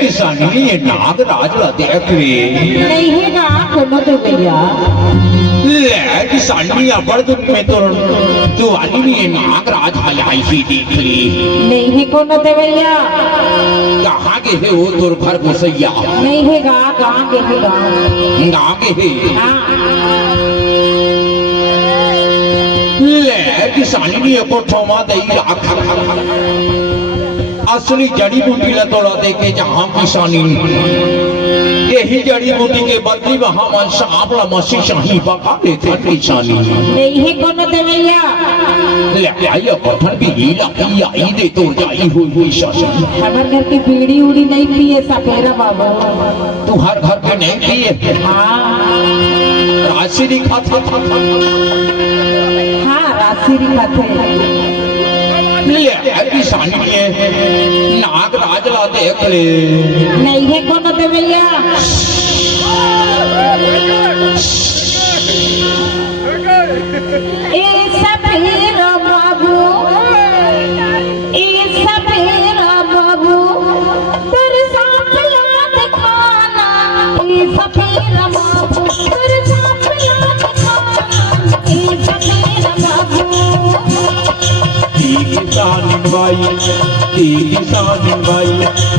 किसानी ये नागराज ला देख रे नहीं है ना कोनो तो भैया ले किसानी अबर दुख में तो दुआली में ये नागराज आई सी देख रे नहीं है कोनो तो भैया कहाँ के है वो तोर घर घुसैया नहीं है गाँव के है गाँव के है ले किसानी ने एको ठोमा दई असली जड़ी बूटी ला तोड़ा दे के जहाँ किसानी यही जड़ी बूटी के बदली वहाँ मन सांप ला मसी शाही पका देते किसानी नहीं है कोनो तो भैया ले आई पत्थर भी हीला की आई दे तो जाई हुई शाही हमारे घर की बीड़ी उड़ी नहीं पिए सपेरा बाबू तू हर घर पे नहीं पिए राशि खाता हाँ राशि खाते किसानी ने नागराज ला देख ले नहीं है कोनो तो भैया ए सपेरा बाबू ए सपेरा बाबू तेरे साथ याद खाना ए सपेरा बाबू तेरे साथ याद खाना ए सपेरा बाबू किसान भाई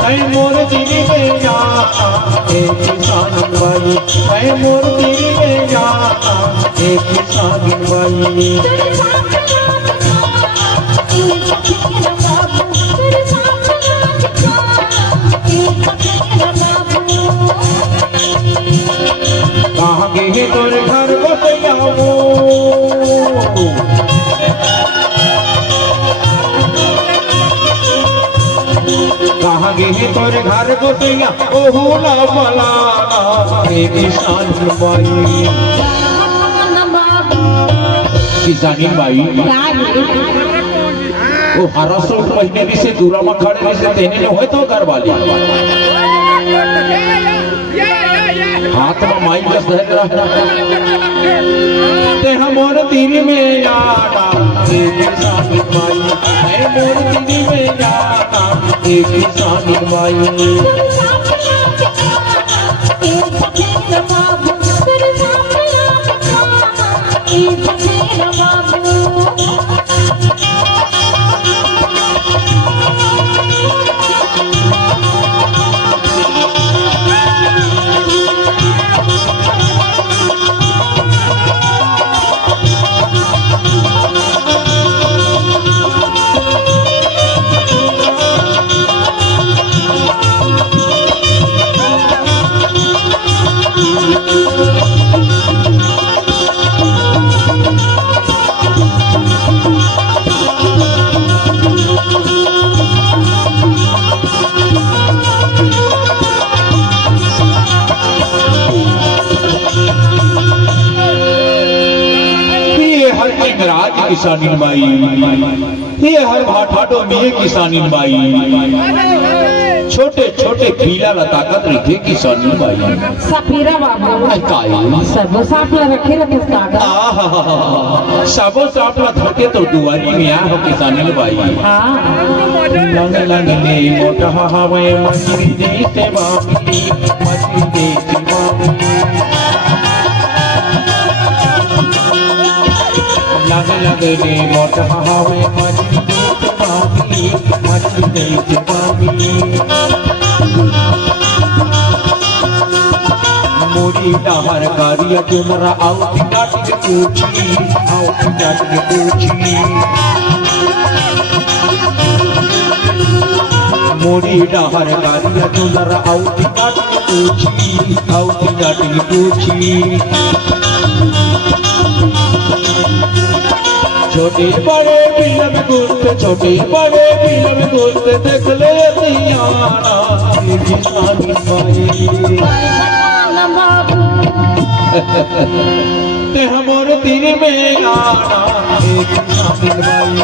ऐ मोर दिल में जा ए किसान भाई ऐ मोर दिल में जा ए किसान भाई तेरे साथ याद खाना ए सपेरा बाबू तेरे साथ याद खाना ए सपेरा बाबू कहाँ गए तोर घर को तैयारो कहाँ गए तोर घर को तैया ओहू ला बला ए किसान भाई किसानी भाई वो 1200 महीने भी से दूरा में खड़े भी से देने न होए तो घर वाले हाथ में माई का सहज रहा ते हमोर तीर में यादा ए किसान भाई ए मोर तीर में यादा ए किसान भाई तेरे साथ याद खाना ए सपेरा बाबू तेरे साथ याद खाना ए सपेरा बाबू किसानी बाई ये हर भाटाटो में किसानी बाई छोटे छोटे पीला ला ताकत रखे किसानी बाई सपेरा बाबू काय सबो सापला रखे रखे कागा सबो सापला धके तो दुआरी में आ हो किसानी बाई हां लंग लंग ने मोटा हवे मछली देते बापी मछली देते बापी लग लग ने मोटा हवे मछली देते बापी मछली देते बापी मोरी डहर कारिया तुमरा आउट काट के पूछी मोरी डहर कारिया तुमरा आउट काट के पूछी छोटे बड़े फिल्म घुसते छोटे बड़े फिल्म घुसते देख ले दियाना किसानी बाई ते हमोर तीर में आना एक किसान भाई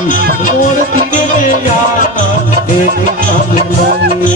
मोर तीर में में आना एक किसान भाई।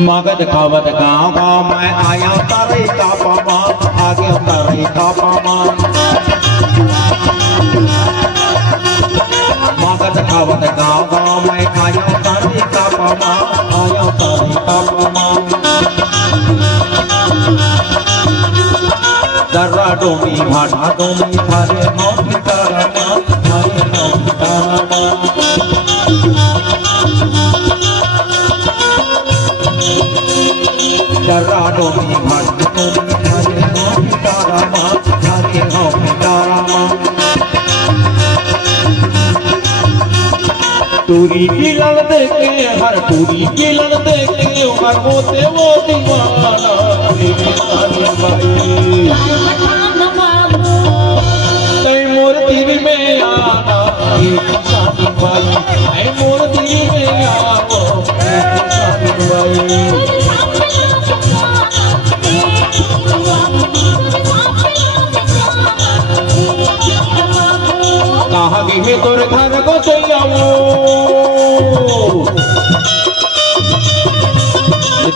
मगध खावत गाँव गाँव मैं आया तारे का पामा आगे तारे का पामा। मगध खावत गाँव गाँव मैं आया तारे का पामा आया तारे का पामा। दर्रा डोमी भाटा डोमी थारे नौकी तारा थारे नौकी तारा। दर्रा डोमी भाटा डोमी थारे नौकी तारा थारे नौकी तारा। टूरी की लड़ दे के हर टूरी की लड़ दे के हर होते वो दीवाना भाई मोर दिल में आना एक किसान भाई मोर दिल में आओ एक किसान भाई। कहाँ गई तोर घर को सैयाओ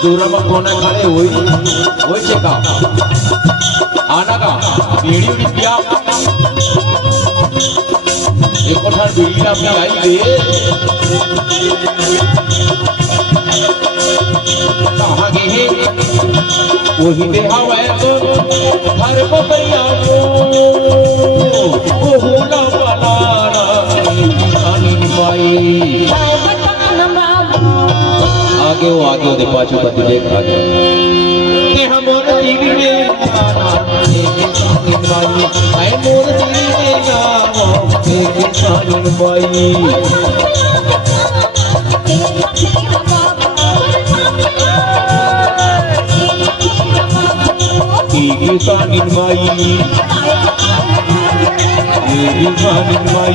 दूरा में कोना खाले वही से का आना का बीड़ी उड़ी पिया एक कोठार बीड़ी ना अपनी आई दे। कहाँ गई वही दे हवाए तो घर को सैयाओ वो ना बनाना किसान भाई। आगे वो दे पाछू पति देख आगे के हमर टीवी में आना एक किसान भाई ऐ मोर टीवी में आओ एक किसान भाई। किसान भाई किसान भाई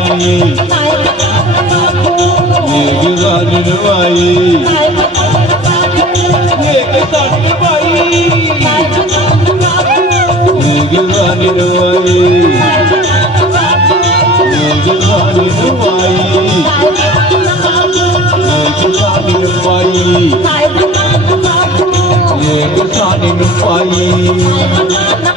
किसान भाई किसान भाई। सानी रुवाई एक सानी रुवाई एक सानी रुवाई एक सानी रुवाई